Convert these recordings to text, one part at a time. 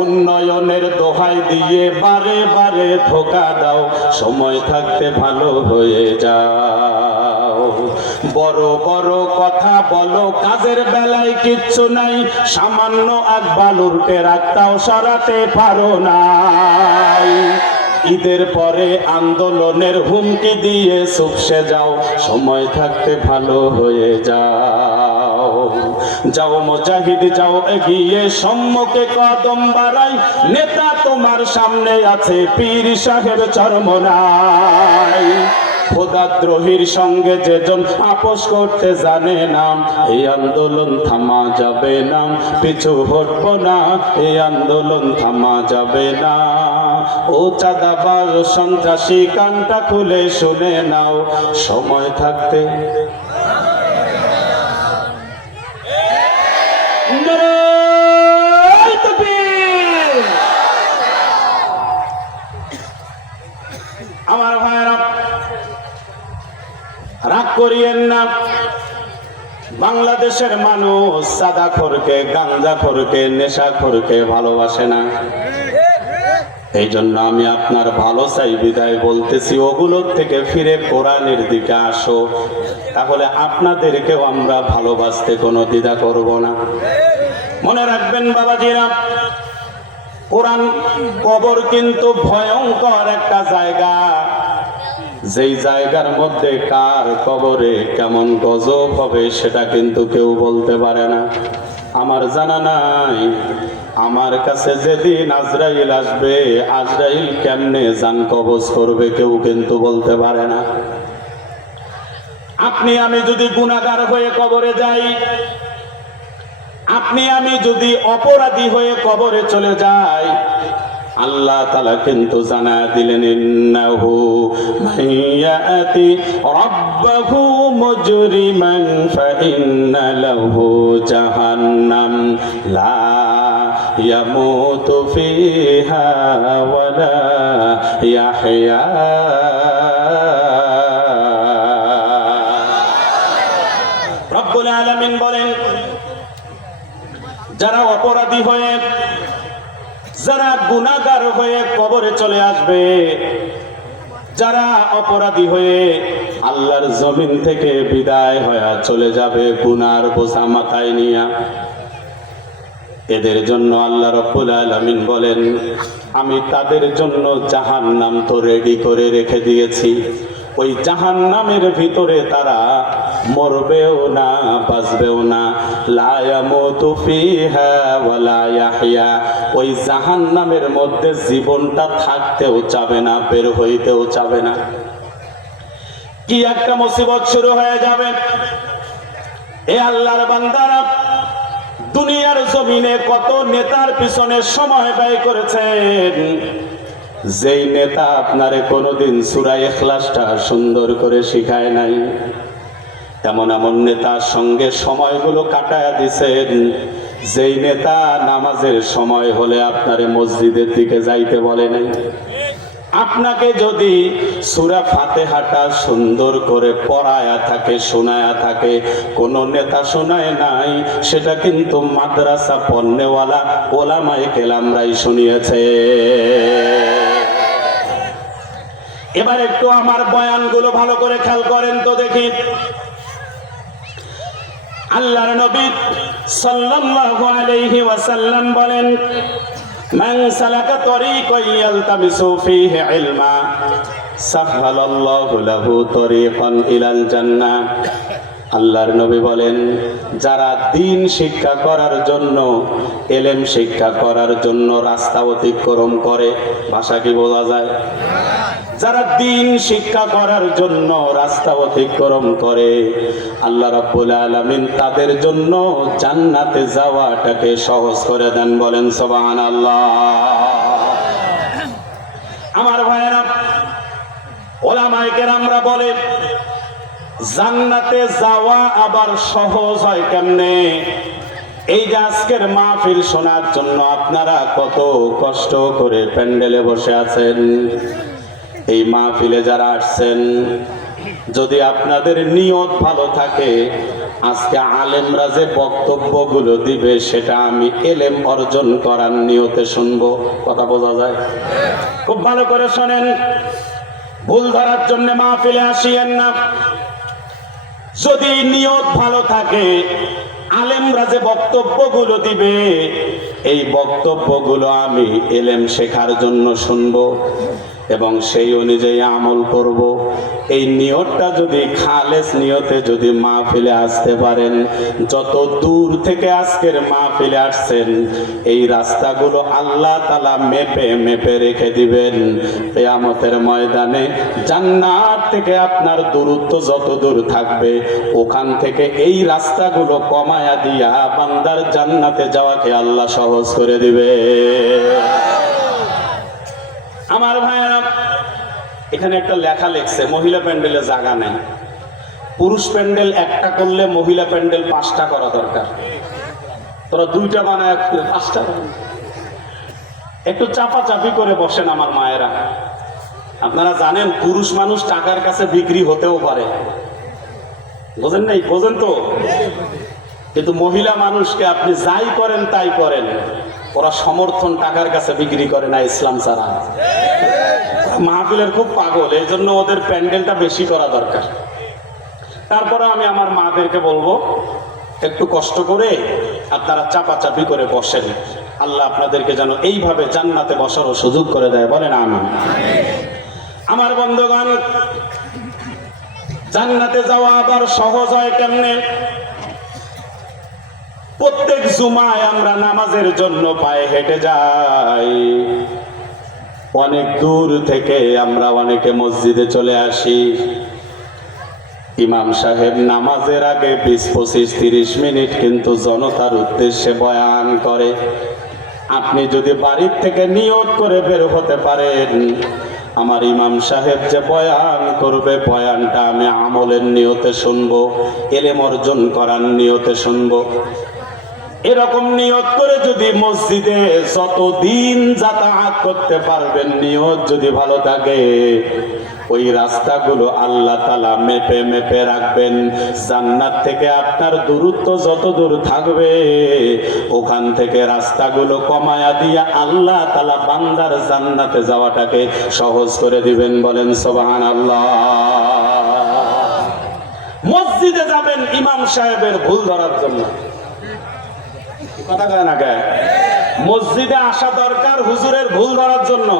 উন্নয়নের দোহাই দিয়ে বারে বারে ধোকা দাও, সময় থাকতে ভালো হয়ে যাও। বড় বড় কথা বলো, কাজের বেলায় কিচ্ছু নাই, সামান্য এক বালুরকে রাখতাও, সরাতে পারো নাই। ঈদের পরে আন্দোলনের হুমকি দিয়ে সুপসে যাও, সময় থাকতে ভালো হয়ে যাও। যাও। মুজাহিদ, যাও এগিয়ে। সম্মুখে কদম বাড়াই। নেতা তোমার সামনে আছে, পীর সাহেব চরমনাই। খোদাদ্রোহীর সঙ্গে যেজন আপোষ করতে জানে না। এই আন্দোলন থামা যাবে না। পিছু হটব না। এই আন্দোলন থামা যাবে না। ও চাঁদাবাজ, সন্ত্রাসী, কানটা খুলে শুনে নাও। সময় থাকতে বাংলাদেশের মানুষ সাদা খোরকে গাঞ্জা খোরকে, নেশা খোরকে ভালোবাসে না। এই জন্য আমি আপনার ভালো চাই, বিদায় বলতেছি, ওগুলোর থেকে ফিরে কোরআনের দিকে আসো। তাহলে আপনাদেরকেও আমরা ভালোবাসতে কোনো দ্বিধা করব না। মনে রাখবেন বাবাজিরা, কোরআন কবর কিন্তু ভয়ঙ্কর একটা জায়গা। যেই জায়গার মধ্যে কার কবরে কেমন গজব হবে সেটা কিন্তু কেউ বলতে পারে না। আমার জানা নাই, আমার কাছে যেদিন আজরাইল আসবে, আজরাইল কেমনে যান কবজ করবে কেউ কিন্তু বলতে পারে না। আপনি, আমি যদি গুণাগার হয়ে কবরে যাই, আপনি, আমি যদি অপরাধী হয়ে কবরে চলে যাই আল্লাহ তালা কিন্তু জানা দিলেন, ইন্নাহু মাইয়াতি রাব্বাহু মুজরিমান ফাইন্না লাহু জাহান্নাম, লা ইয়ামুতু ফিহা ওয়ালা ইয়াহইয়া গুণাগার হয়ে কবরে চলে আসবে। যারা অপরাধী হয়ে আল্লাহর জমিন থেকে বিদায় হয়ে চলে যাবে, গুনার বোঝা মাথায় নিয়া। এদের জন্য আল্লাহ রব্বুল আলামিন বলেন, আমি তাদের জন্য জাহান নাম তো রেডি করে রেখে দিয়েছি। ওই জাহান নামের ভিতরে তারা মরবেও না, বাঁচবেও না। লায়ামুতু ফিহা ওয়ালা ইয়াহইয়া ওই জাহান নামের মধ্যে জীবনটা থাকতেও চাবে না, বের হইতেও চাবে না। কি একটা মুসিবত শুরু হয়ে যাবে। এ আল্লাহর বান্দারা দুনিয়ার জমিনে কত নেতার পিছনে সময় ব্যয় করেছেন। যেই নেতা আপনারে কোনোদিন সুরাই এখলাসটা সুন্দর করে শিখায় নাই। এমন এমন নেতার সঙ্গে সময়গুলো কাটায় দিছেন। যেই নেতা নামাজের সময় হলে আপনারে মসজিদের দিকে যাইতে বলে নাই। আপনাকে যদি সুরা ফাতেহাটা সুন্দর করে পড়ায়া থাকে, শোনায়া থাকে, কোন নেতা শোনায় নাই, সেটা কিন্তু মাদ্রাসা পণ্যওয়ালা ওলামায়ে কেলামরাই শুনিয়েছে। এবার একটু আমার বয়ানগুলো ভালো করে খেয়াল করেন তো দেখি। আল্লাহর নবী সাল্লাল্লাহু আলাইহি ওয়াসাল্লাম বলেন, মান সালাকা তরিকান ইয়ালতামিসু ফীহি ইলমা সাহহালাল্লাহু লাহু তরিকান ইলাল জান্নাহ। আল্লাহর নবী বলেন, যারা দিন শিক্ষা করার জন্য, এলেম শিক্ষা করার জন্য রাস্তা অতিক্রম করে, ভাষা কি বোঝা যায়? যারা দিন শিক্ষা করার জন্য রাস্তা অতিক্রম করে, আল্লাহ রাব্বুল আলামিন তাদের জন্য জান্নাতে যাওয়াটাকে সহজ করে দেন বলেন সুবহানাল্লাহ। আমার ভাইয়েরা, ওলামায়ে কেরামরা বলে, জান্নাতে যাওয়া আবার সহজ হয় কেমনে? এই যে আজকের মাহফিল শোনার জন্য আপনারা কত কষ্ট করে প্যান্ডেলে বসে আছেন। এই মাহফিলে যারা আসছেন, যদি আপনাদের নিয়ত ভালো থাকে, আজকে আলেমরা যে বক্তব্যগুলো দিবে, সেটা আমি এলেম অর্জন করার নিয়তে শুনব। কথা বোঝা যায়? খুব ভালো করে শোনেন। ভুল ধরার জন্য মাহফিলে আসিয়েন না। যদি নিয়ত ভালো থাকে, আলেমরা যে বক্তব্যগুলো দিবে, এই বক্তব্যগুলো আমি এলেম শেখার জন্য শুনব। এবং সেই অনুযায়ী আমল করব। এই নিয়তটা যদি খালেস নিয়তে যদি মাহফিলে আসতে পারেন, যত দূর থেকে আজকের মাহফিলে আসছেন, এই রাস্তাগুলো আল্লাহ তালা মেপে মেপে রেখে দিবেন। কেয়ামতের ময়দানে জান্নাত থেকে আপনার দূরত্ব যত দূর থাকবে, ওখান থেকে এই রাস্তাগুলো কমায়া দিয়া বান্দার জান্নাতে যাওয়াকে আল্লাহ সহজ করে দিবে। আমার ভাইয়েরা, এখানে একটা লেখা লেখছে, মহিলা প্যান্ডেলে জায়গা নেই। পুরুষ প্যান্ডেল একটা করলে মহিলা প্যান্ডেল পাঁচটা করা দরকার। তোরা দুইটা বানায়, পাঁচটা। একটু চাপা চাপি করে বসেন আমার মায়েরা। আপনারা জানেন, পুরুষ মানুষ টাকার কাছে বিক্রি হতেও পারে। বোঝেন নাই? বোঝেন তো? কিন্তু মহিলা মানুষকে আপনি যাই করেন, তাই করেন। ওরা সমর্থন টাকার কাছে বিক্রি করে না ইসলাম ছাড়া। মাহফিলের খুব পাগল এই জন্য ওদের প্যান্ডেলটা বেশি করা দরকার। তারপরে আমি আমার মাদেরকে বলব, একটু কষ্ট করে আপনারা চাপাচাপি করে বসেন। আল্লাহ আপনাদেরকে যেন এইভাবে জান্নাতে বসারও সুযোগ করে দেয়। বলেন আমি আমার বন্ধুগণ, জান্নাতে যাওয়া আবার সহজ হয় কেমনে? প্রত্যেক জুমায় আমরা নামাজের জন্য পায়ে হেঁটে যাই। অনেক দূর থেকে আমরা অনেকে মসজিদে চলে আসি। ইমাম সাহেব নামাজের আগে বিশ, পঁচিশ, তিরিশ মিনিট কিন্তু জনতার উদ্দেশ্যে বয়ান করে। আপনি যদি বাড়ির থেকে নিয়ত করে বের হতে পারেন, আমার ইমাম সাহেব যে বয়ান করবে, বয়ানটা আমি আমলের নিয়তে শুনব, এলেম অর্জন করার নিয়তে শুনব। এরকম নিয়ত করে যদি মসজিদে যতদিন যাতায়াত করতে পারবেন, নিয়ত যদি ভালো থাকে, ওই রাস্তাগুলো আল্লাহ তালা মেপে মেপে রাখবেন। জান্নাত থেকে আপনার দূরত্ব যত দূর থাকবে, ওখান থেকে রাস্তাগুলো কমায়া দিয়ে আল্লাহ তালা বান্দার জান্নাতে যাওয়াটাকে সহজ করে দিবেন বলেন সোবাহান আল্লাহ মসজিদে যাবেন ইমাম সাহেবের ভুল ধরার জন্য। কথা কয় না মসজিদে আসা দরকার হুজুরের ভুল ধরার জন্য।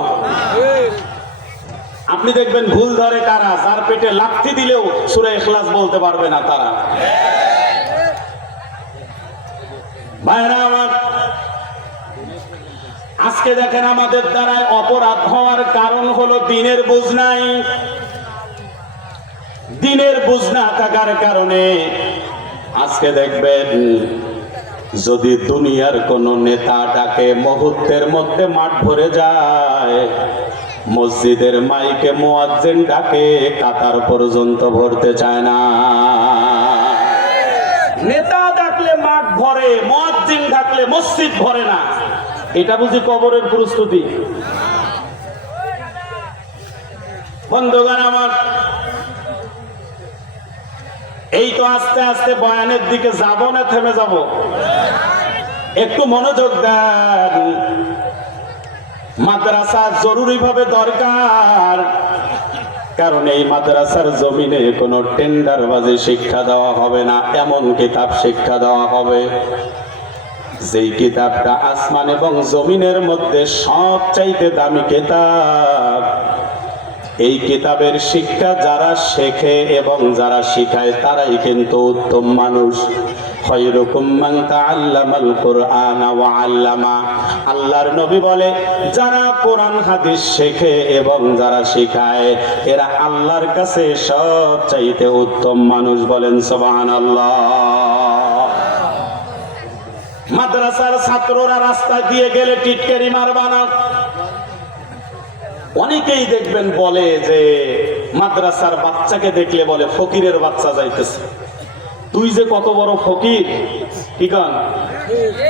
আপনি দেখবেন ভুল ধরে কারা? যার পেটে লাথি দিলেও সুরে এখলাস বলতে পারবে না তারা। আজকে দেখেন আমাদের দ্বারায় অপরাধ হওয়ার কারণ হলো দিনের বুঝ নাই। দিনের বুঝ না থাকার কারণে আজকে দেখবেন যদি দুনিয়ার কোন নেতা ডাকে, মুহূর্তের মধ্যে মাঠ ভরে যায়। মসজিদের মাইকে মোয়াজ্জেন ডাকে, কাতার পর্যন্ত ভরতে চায় না। নেতা ডাকলে মাঠ ভরে, মোয়াজ্জিন ডাকলে মসজিদ ভরে না। এটা বুঝি কবরের প্রস্তুতি? বন্ধুগণ আমার এই তো আস্তে আস্তে বয়ানের দিকে যাব না, থেমে যাব। একটু মনোযোগ দেন। মাদ্রাসা জরুরি ভাবে দরকার। কারণ এই মাদ্রাসার জমিনে কোনো টেন্ডারবাজি শিক্ষা দেওয়া হবে না, এমন কিতাব শিক্ষা দেওয়া হবে। যেই কিতাবটা আসমান এবং জমিনের মধ্যে সব চাইতে দামি কিতাব এই কিতাবের শিক্ষা যারা শেখে এবং যারা শিখায়, তারাই কিন্তু উত্তম মানুষ। আল্লাহর নবী বলে, যারা কোরআন, হাদিস শেখে এবং যারা শিখায়, এরা আল্লাহর কাছে সব চাইতে উত্তম মানুষ বলেন সুবহানাল্লাহ। মাদ্রাসার ছাত্ররা রাস্তা দিয়ে গেলে টিটকারি মারবানা অনেকেই দেখবেন বলে যে মাদ্রাসার বাচ্চাকে দেখলে বলে, ফকিরের বাচ্চা যাইতেছে। তুই যে কত বড় ফকির, কি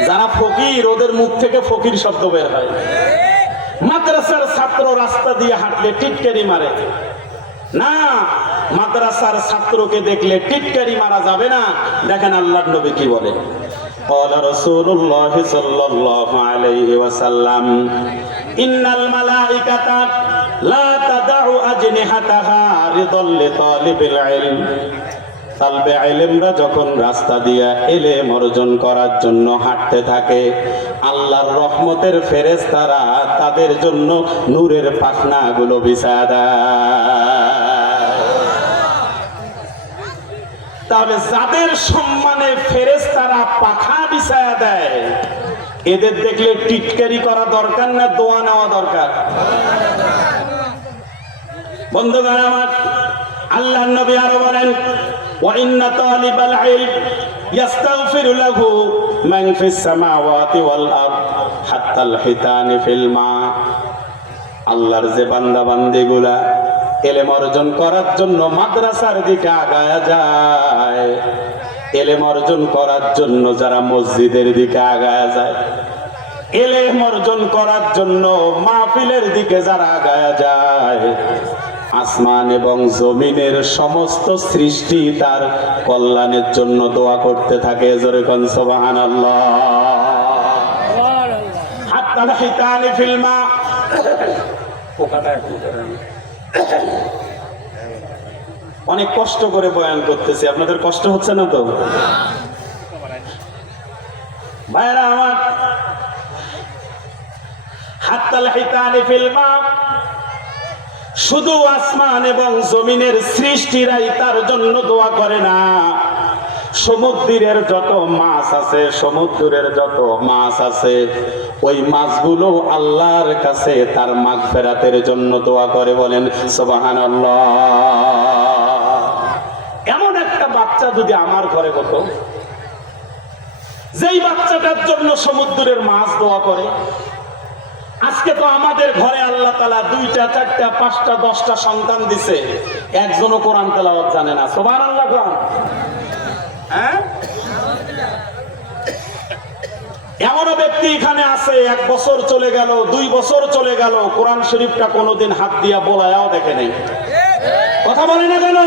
যারা ফকির, ওদের মুখ থেকে ফকির শব্দ বের হয়। মাদ্রাসার ছাত্র রাস্তা দিয়ে হাঁটলে টিটকারি মারে। না, মাদ্রাসার ছাত্রকে দেখলে টিটকারি মারা যাবে না। দেখেন আল্লাহ নবী কি বলে? قال رسول الله صلى الله عليه وسلم إن الملائكة لا تدع أجنحتها رضا لطالب العلم তালবে আইলেমরা যখন রাস্তা দিয়া এলেম অর্জন করার জন্য হাঁটতে থাকে আল্লাহর রহমতের ফেরেশতারা তাদের জন্য নূরের পাখনাগুলো বিছায়া দেয় তাহলে যাদের সম্মানে ফেরেশতারা পাখা বিছায়া দেয় এদের দেখলে টিটকারি করা দরকার না দোয়া নেওয়া দরকার বন্ধুগণ আমার আল্লাহ নবী আরো বলেন وإن طالب العلم يستغفر له من في السماوات والأرض حتى الحيتان في الماء আল্লাহর যে বান্দা বান্দিগুলা এলেম অর্জন করার জন্য মাদ্রাসার দিকে আগায়া যায়। এলেম অর্জন করার জন্য যারা মসজিদের দিকে আগায়া যায়। এলেম অর্জন করার জন্য মাহফিলের দিকে যারা আগায়া যায়, আসমান এবং জমিনের সমস্ত সৃষ্টি তার কল্যাণের জন্য দোয়া করতে থাকে। জোরে পোকাটা এখন করে নি। অনেক কষ্ট করে বয়ান করতেছি। আপনাদের কষ্ট হচ্ছে না তো? ভাইরা আমার শুধু আসমান এবং জমিনের সৃষ্টিরাই তার জন্য দোয়া করে না। সমুদ্রের যত মাছ আছে, সমুদ্রের যত মাছ আছে, ওই মাছগুলো আল্লাহর কাছে তার মাঘ ফেরাতের জন্য দোয়া করে বলেন সোবাহান এমন একটা বাচ্চা যদি আমার ঘরে হতো, যেই বাচ্চাটার জন্য সমুদ্রের মাছ দোয়া করে, আজকে তো আমাদের ঘরে আল্লাহ তালা দুইটা, চারটা, পাঁচটা, দশটা সন্তান দিছে, একজনও কোরআন তেলাওয়াত জানে না। সোবার আল্লাহ কোরআন। হ্যাঁ? এমনও ব্যক্তি এখানে আছে, এক বছর চলে গেল, দুই বছর চলে গেল, কোরআন শরীফটা কোনোদিন হাত দিয়া বলায়াও দেখে নেই। কথা বলে না কেন?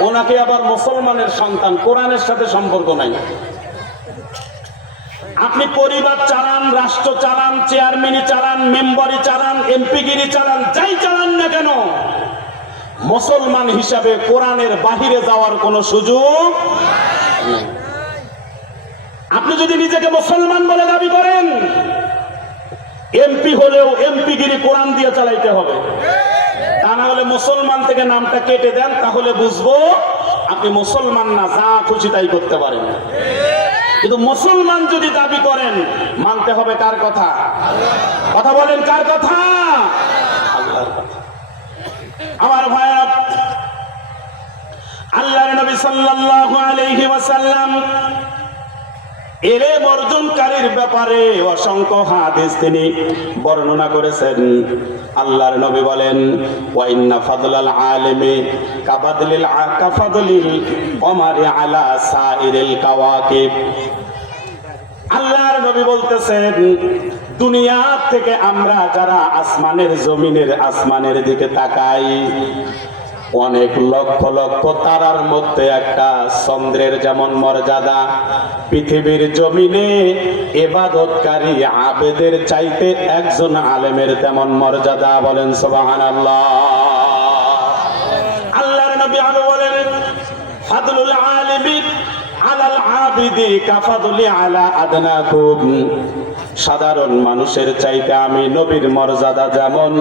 ওনাকে আবার মুসলমানের সন্তান, কোরআনের সাথে সম্পর্ক নাই। আপনি পরিবার চালান, রাষ্ট্র চালান চেয়ারম্যানই চালান মেম্বারি চালান এমপিগিরি চালান, যাই চালান না কেন? মুসলমান হিসাবে কোরআনের বাহিরে যাওয়ার কোনো সুযোগ আপনি যদি নিজেকে মুসলমান বলে দাবি করেন, এমপি হলেও এমপি গিরি কোরআন দিয়ে চালাইতে হবে। তা না হলে মুসলমান থেকে নামটা কেটে দেন, তাহলে বুঝব আপনি মুসলমান না, যা খুশি তাই করতে পারেন। কিন্তু মুসলমান যদি দাবি করেন, মানতে হবে কার কথা? কথা বলেন কার কথা? আল্লাহর কথা। আমার ভাইয়া আল্লাহর নবী সাল্লাল্লাহু আলাইহি ওয়াসাল্লাম এরে বর্জনকারীর ব্যাপারে অসংখ্য হাদিস তিনি বর্ণনা করেছেন। আল্লাহর নবী বলেন ওয়াইন্না ফাদলাল আলিমি কাফাদলিল কাফাদলিল কমারি আলা সাইরিল কাওয়াকিব। আল্লাহর নবী বলতেছেন দুনিয়া থেকে আমরা যারা আসমানের জমিনের আসমানের দিকে তাকাই, অনেক লক্ষ লক্ষ তারার মধ্যে একটা চন্দ্রের যেমন মর্যাদা, পৃথিবীর জমিনে এবাদতকারী আবেদের চাইতে একজন আলেমের তেমন মর্যাদা বলেন সোবাহান আল্লাহ আল্লাহর নবী আরও বলেন, ফাদলুল আলাল আবিদি কাফাদুলি আলা আদনাকুম। সাধারণ মানুষের চাইতে আমি নবীর মর্যাদা যেমন,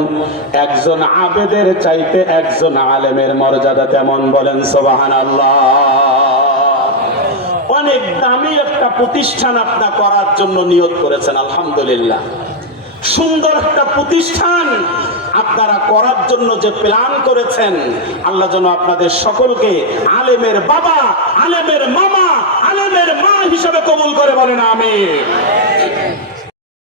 একজন আবেদের চাইতে একজন আলেমের মর্যাদা তেমন বলেন সোবাহান আল্লাহ অনেক দামি একটা প্রতিষ্ঠান আপনার করার জন্য নিয়োগ করেছেন, আলহামদুলিল্লাহ। সুন্দর একটা প্রতিষ্ঠান আপনারা করার জন্য যে প্ল্যান করেছেন, আল্লাহ যেন আপনাদের সকলকে আলেমের বাবা, আলেমের মামা, আলেমের মা হিসেবে কবুল করে বলেন আমি